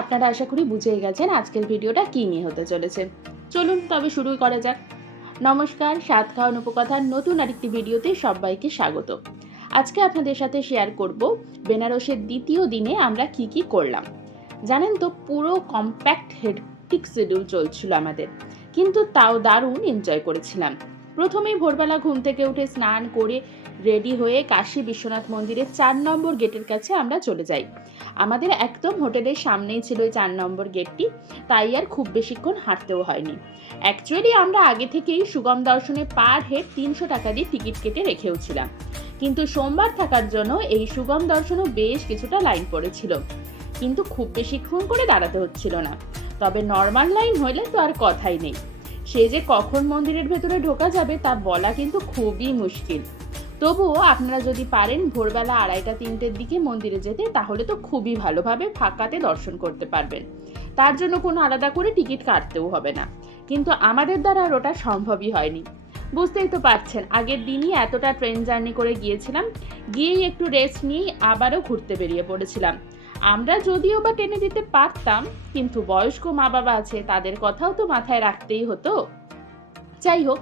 আপনারা আশা করি বুঝেই গেছেন আজকের ভিডিওটা কী নিয়ে হতে চলেছে। চলুন তবে শুরুই করা যাক। নমস্কার, স্বাদ খাওয়ান উপকথার নতুন আরেকটি ভিডিওতে সবাইকে স্বাগত। আজকে আপনাদের সাথে শেয়ার করব বেনারসের দ্বিতীয় দিনে আমরা কি করলাম। জানেন তো, পুরো কম্প্যাক্ট হেক্টিক শিডিউল চলছিল আমাদের, কিন্তু তাও দারুণ এনজয় করেছিলাম। প্রথমেই ভোরবেলা ঘুম থেকে উঠে স্নান করে রেডি হয়ে কাশী বিশ্বনাথ মন্দিরের 4 নম্বর গেটের কাছে আমরা চলে যাই। আমাদের একদম হোটেলের সামনেই ছিল এই 4 নম্বর গেটটি, তাই আর খুব বেশিক্ষণ হাঁটতেও হয়নি। অ্যাকচুয়ালি আমরা আগে থেকেই সুগম দর্শনে পার হেড 300 টাকা দিয়ে টিকিট কেটে রেখেও ছিলাম, কিন্তু সোমবার থাকার জন্য এই সুগম দর্শনও বেশ কিছুটা লাইন পড়েছিল, কিন্তু খুব বেশিক্ষণ করে দাঁড়াতে হচ্ছিল না। তবে নর্মাল লাইন হলে তো আর কথাই নেই। সে যে কখন মন্দিরের ভেতরে ঢোকা যাবে তা বলা কিন্তু খুবই মুশকিল। তবুও আপনারা যদি পারেন ভোরবেলা 2:30-3টের দিকে মন্দিরে যেতে, তাহলে তো খুবই ভালোভাবে ফাঁকাতে দর্শন করতে পারবেন। তার জন্য কোনো আলাদা করে টিকিট কাটতেও হবে না, কিন্তু আমাদের দ্বারা আর ওটা সম্ভবই হয়নি। বুঝতেই তো পারছেন, আগের দিনই এতটা ট্রেন জার্নি করে গিয়েছিলাম, গিয়েই একটু রেস্ট নিয়েই আবারও ঘুরতে বেরিয়ে পড়েছিলাম। আমরা যদিও বা টেনে দিতে পারতাম, কিন্তু বয়স্ক মা বাবা আছে, তাদের কথাও তো মাথায় রাখতেই হতো। যাই হোক,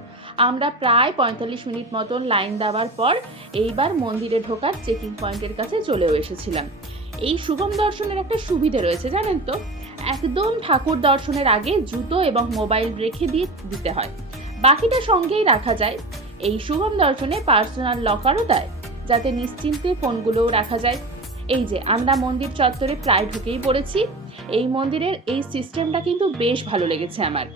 আমরা প্রায় 45 মিনিট মতন লাইন দেওয়ার পর এইবার মন্দিরে ঢোকার চেকিং পয়েন্টের কাছে চলেও এসেছিলাম। এই সুগম দর্শনের একটা সুবিধে রয়েছে জানেন তো, একদম ঠাকুর দর্শনের আগে জুতো এবং মোবাইল রেখে দিতে হয়, বাকিটা সঙ্গেই রাখা যায়। এই সুগম দর্শনে পার্সোনাল লকারও দেয়, যাতে নিশ্চিন্তে ফোনগুলোও রাখা যায়। এই যে আমরা মন্দির চত্বরে প্রায় ঢুকেই পড়েছি। এই মন্দিরের এই সিস্টেমটা কিন্তু বেশ ভালো লেগেছে আমার।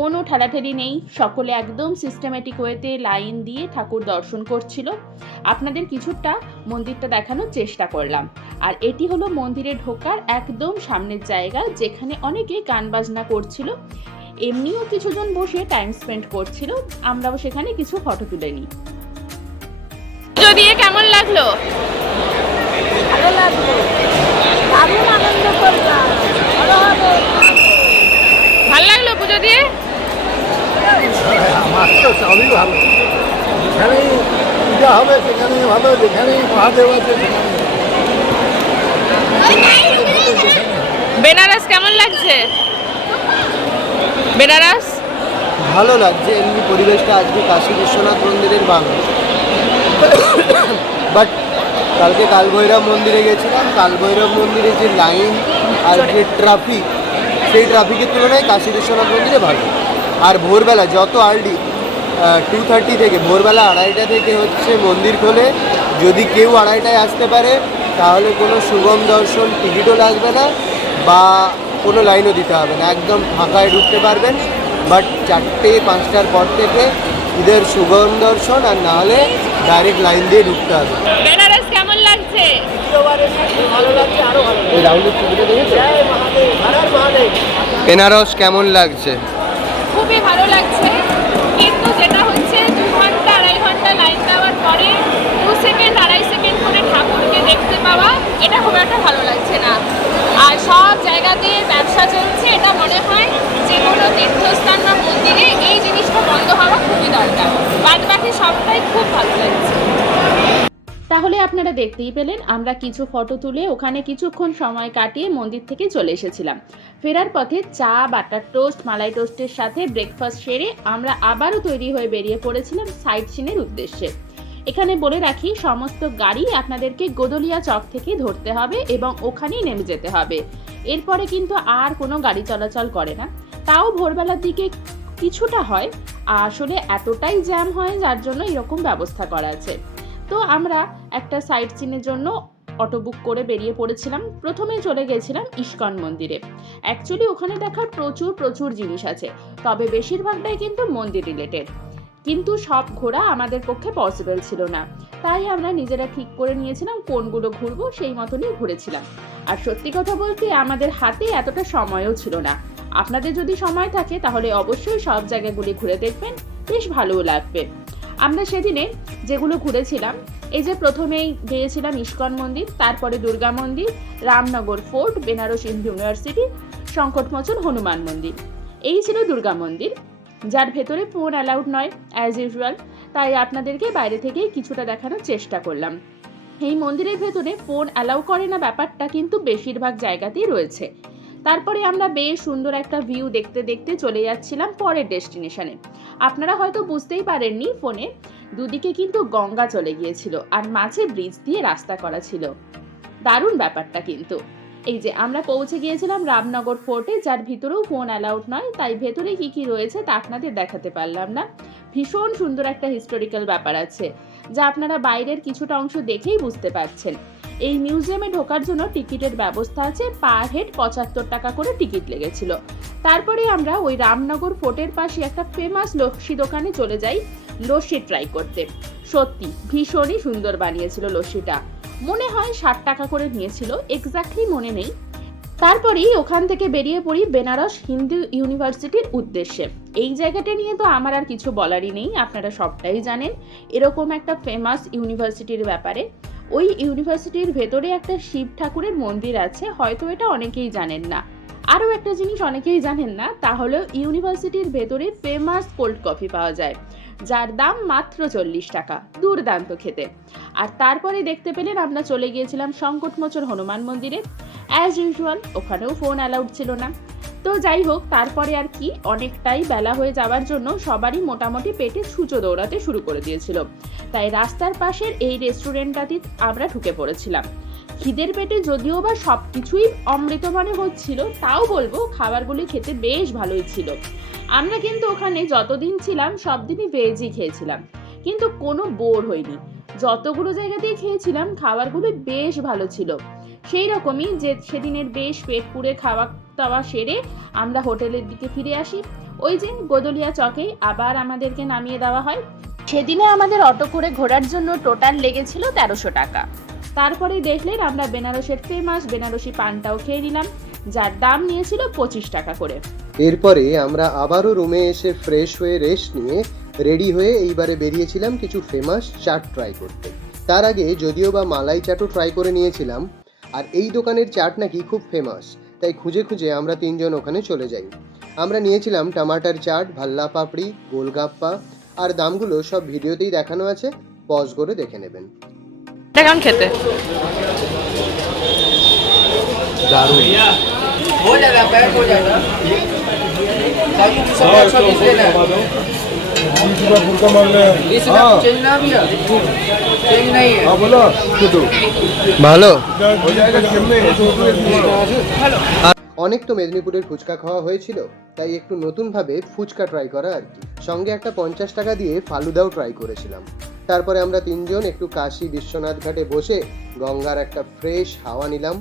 কোনো ঠেলাঠেলি নেই, সকলে একদম সিস্টেমেটিক ওয়েতে লাইন দিয়ে ঠাকুর দর্শন করছিল। আপনাদের কিছুটা মন্দিরটা দেখানোর চেষ্টা করলাম। আর এটি হলো মন্দিরে ঢোকার একদম সামনের জায়গা, যেখানে অনেকে গান বাজনা করছিল, এমনিও কিছুজন বসে টাইম স্পেন্ড করছিল। আমরাও সেখানে কিছু ফটো তুলে নিই। পুজো দিয়ে কেমন লাগলো? ভালো লাগলো, দারুণ আনন্দ করলাম। ভালো লাগলো পুজো দিয়ে? আমার তো সবই ভালো, যেখানেই পূজা হবে সেখানেই ভালো, যেখানেই মহাদেব আছে বেনারস কেমন লাগছে? বেনারস ভালো লাগছে, এমনি পরিবেশটা আজকে কাশী বিশ্বনাথ মন্দিরের বাংলা। বাট কালকে কালভৈরব মন্দিরে গেছিলাম, কালভৈরব মন্দিরে যে লাইন আর যে ট্রাফিক, সেই ট্রাফিকের তুলনায় কাশী বিশ্বনাথ মন্দিরে ভালো। আর ভোরবেলা যত আর্লি 2:30 থেকে ভোরবেলা 2:30টা থেকে হচ্ছে মন্দির খোলে। যদি কেউ 2:30টায় আসতে পারে তাহলে কোনো সুগম দর্শন টিকিটও লাগবে না বা কোনো লাইনও দিতে হবে না, একদম ফাঁকায় ঢুকতে পারবেন। বাট 4টে-5টার পর থেকে ইদের সুগম দর্শন, আর না হলে ডাইরেক্ট লাইন দিয়ে ঢুকতে হবে। বেনারস কেমন লাগছে? ভালো লাগছে, আরো ভালো। এই রাহুলের ছবিটা দেখেছো? বেনারস কেমন লাগছে? খুবই ভালো লাগছে, কিন্তু যেটা হচ্ছে 2 ঘন্টা 2.5 ঘন্টা লাইন দেওয়ার পরে 2 সেকেন্ড 2.5 সেকেন্ড করে ঠাকুরকে দেখতে পাওয়া, এটা খুব একটা ভালো লাগছে না। আর সব জায়গাতে ব্যবসা চলছে, এটা মনে হয় যে কোনো তীর্থস্থান বা মন্দিরে এই জিনিসটা বন্ধ হওয়া খুবই দরকার। বাদ বাকি সবটাই খুব ভালো লাগছে। তাহলে আপনারা দেখতেই পেলেন, আমরা কিছু ফটো তুলে ওখানে কিছুক্ষণ সময় কাটিয়ে মন্দির থেকে চলে এসেছিলাম। ফেরার পথে চা, বাটার টোস্ট, মালাই টোস্টের সাথে ব্রেকফাস্ট সেরে আমরা আবারও তৈরি হয়ে বেরিয়ে পড়েছিলাম সাইট সিনের উদ্দেশ্যে। এখানে বলে রাখি, সমস্ত গাড়ি আপনাদেরকে গোদলিয়া চক থেকে ধরতে হবে এবং ওখানেই নেমে যেতে হবে। এরপরে কিন্তু আর কোনো গাড়ি চলাচল করে না। তাও ভোরবেলার দিকে কিছুটা হয়, আসলে এতটাই জ্যাম হয় যার জন্য এরকম ব্যবস্থা করা আছে। তো আমরা একটা সাইট সিনের জন্য অটো বুক করে বেরিয়ে পড়েছিলাম। প্রথমেই চলে গেছিলাম ইস্কন মন্দিরে। অ্যাকচুয়ালি ওখানে দেখার প্রচুর জিনিস আছে, তবে বেশিরভাগটাই কিন্তু মন্দির রিলেটেড, কিন্তু সব ঘোরা আমাদের পক্ষে পসিবল ছিল না। তাই আমরা নিজেরা ঠিক করে নিয়েছিলাম কোনগুলো ঘুরবো, সেই মতনই ঘুরেছিলাম। আর সত্যি কথা বলতে আমাদের হাতে এতটা সময়ও ছিল না। আপনাদের যদি সময় থাকে তাহলে অবশ্যই সব জায়গাগুলি ঘুরে দেখবেন, বেশ ভালোও লাগবে। আমরা সেদিনে যেগুলো ঘুরেছিলাম, এই যে প্রথমেই গিয়েছিলাম ইস্কন মন্দির, তারপরে দুর্গা মন্দির, রামনগর ফোর্ট, বেনারস হিন্দু ইউনিভার্সিটি, সংকটমোচন হনুমান মন্দির। এই ছিল দুর্গা মন্দির, যার ভেতরে ফোন অ্যালাউড নয় অ্যাজ ইউজুয়াল, তাই আপনাদেরকে বাইরে থেকেই কিছুটা দেখানোর চেষ্টা করলাম। এই মন্দিরের ভেতরে ফোন অ্যালাউ করে না ব্যাপারটা কিন্তু বেশিরভাগ জায়গাতেই রয়েছে। তারপরে আমরা বেশ সুন্দর একটা ভিউ দেখতে দেখতে চলে যাচ্ছিলাম পরের ডেস্টিনেশনে। আপনারা হয়তো বুঝতেই পারেননি ফোনে, দুদিকে কিন্তু গঙ্গা চলে গিয়েছিল আর মাঝে ব্রিজ দিয়ে রাস্তা করা ছিল। দারুণ ব্যাপারটা কিন্তু। এই যে আমরা পৌঁছে গিয়েছিলাম রামনগর ফোর্টে, যার ভিতরেও ফোন অ্যালাউড নয়, তাই ভেতরে কি কি রয়েছে তা আপনাদের দেখাতে পারলাম না। ভীষণ সুন্দর একটা হিস্টোরিক্যাল ব্যাপার আছে, যা আপনারা বাইরের কিছুটা অংশ দেখেই বুঝতে পারছেন। এই মিউজিয়ামে ঢোকার জন্য টিকিটের ব্যবস্থা আছে, পার হেড 75 টাকা করে টিকিট লেগেছিল। তারপরে আমরা ওই রামনগর ফোর্টের পাশে একটা ফেমাস লস্যি দোকানে চলে যাই লস্যি ট্রাই করতে। সত্যি ভীষণই সুন্দর বানিয়েছিল লস্যিটা, মনে হয় 60 টাকা করে নিয়েছিল, এক্স্যাক্টলি মনে নেই। তারপরেই ওখান থেকে বেরিয়ে পড়ি বেনারস হিন্দু ইউনিভার্সিটির উদ্দেশ্যে। এই জায়গাটা নিয়ে তো আমার আর কিছু বলারই নেই, আপনারা সবটাই জানেন এরকম একটা ফেমাস ইউনিভার্সিটির ব্যাপারে। ওই ইউনিভার্সিটির ভেতরে একটা শিব ঠাকুরের মন্দির আছে, হয়তো এটা অনেকেই জানেন না। আরও একটা জিনিস অনেকেই জানেন না, তা হলো ইউনিভার্সিটির ভেতরে ফেমাস কোল্ড কফি পাওয়া যায়, যার দাম মাত্র 40 টাকা, দুর্দান্ত খেতে। আর তারপরে দেখতে পেলেন আমরা চলে গিয়েছিলাম সংকটমোচন হনুমান মন্দিরে। অ্যাজ ইউজুয়াল ওখানেও ফোন অ্যালাউড ছিল না। তো যাই হোক, তারপরে আর কি, অনেকটাই বেলা হয়ে যাওয়ার জন্য সবারই মোটামুটি পেটে সূচো দৌড়াতে শুরু করে দিয়েছিল, তাই রাস্তার পাশের এই রেস্টুরেন্টটাতে আমরা ঢুকে পড়েছিলাম। খিদের পেটে যদিও বা সব কিছুই অমৃত মনে হচ্ছিল, তাও বলবো খাবারগুলি খেতে বেশ ভালোই ছিল। আমরা কিন্তু ওখানে যতদিন ছিলাম সব দিনই ভেজই খেয়েছিলাম, কিন্তু কোনো বোর হয়নি। যতগুলো জায়গাতেই খেয়েছিলাম খাবারগুলো বেশ ভালো ছিল। সেই রকমই যে সেদিনের বেশ পেট পুড়ে খাওয়া দাওয়া সেরে আমরা হোটেলের দিকে ফিরে আসি। ওই যে গোদলিয়া চকেই আবার আমাদেরকে নামিয়ে দেওয়া হয়। সেদিনে আমাদের অটো করে ঘোরার জন্য টোটাল লেগেছিল 1300 টাকা। তারপরে দেখলেন আমরা বেনারসের ফেমাস বেনারসি পানটাও খেয়ে নিলাম, যার দাম নিয়েছিল 25 টাকা করে। এরপরে আমরা আবারও রুমে এসে ফ্রেশ হয়ে রেস্ট নিয়ে রেডি হয়ে এইবারে বেরিয়েছিলাম কিছু ফেমাস চাট ট্রাই করতে। তার আগে যদিও বা মালাই চাটও ট্রাই করে নিয়েছিলাম, আর এই দোকানের চাট নাকি খুব ফেমাস, তাই খুঁজে খুঁজে আমরা তিনজন ওখানে চলে যাই। আমরা নিয়েছিলাম টমাটার চাট, ভাল্লা পাপড়ি, গোলগাপ্পা, আর দামগুলো সব ভিডিওতেই দেখানো আছে, পজ করে দেখে নেবেন। কেমন খেতে? দারুণ। हो जाएगा पैक हो जाएगा ताकि 120 लेना है 20 का चेंज ना भी है चेंज नहीं है बोलो ভালো। हो जाएगा অনেক তো মেদিনীপুরের ফুচকা খাওয়া হয়েছিল, তাই একটু নতুনভাবে ফুচকা ট্রাই করা আর কি। সঙ্গে একটা 50 টাকা দিয়ে ফালুদাও ট্রাই করেছিলাম। তারপরে আমরা তিনজন একটু কাশী বিশ্বনাথ ঘাটে বসে গঙ্গার একটা ফ্রেশ হাওয়া নিলাম।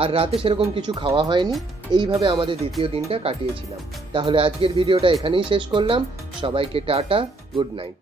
আর রাতে সেরকম কিছু খাওয়া হয়নি, এইভাবে আমাদের দ্বিতীয় দিনটা কাটিয়েছিলাম। তাহলে আজকের ভিডিওটা এখানেই শেষ করলাম। সবাইকে টাটা, গুড নাইট।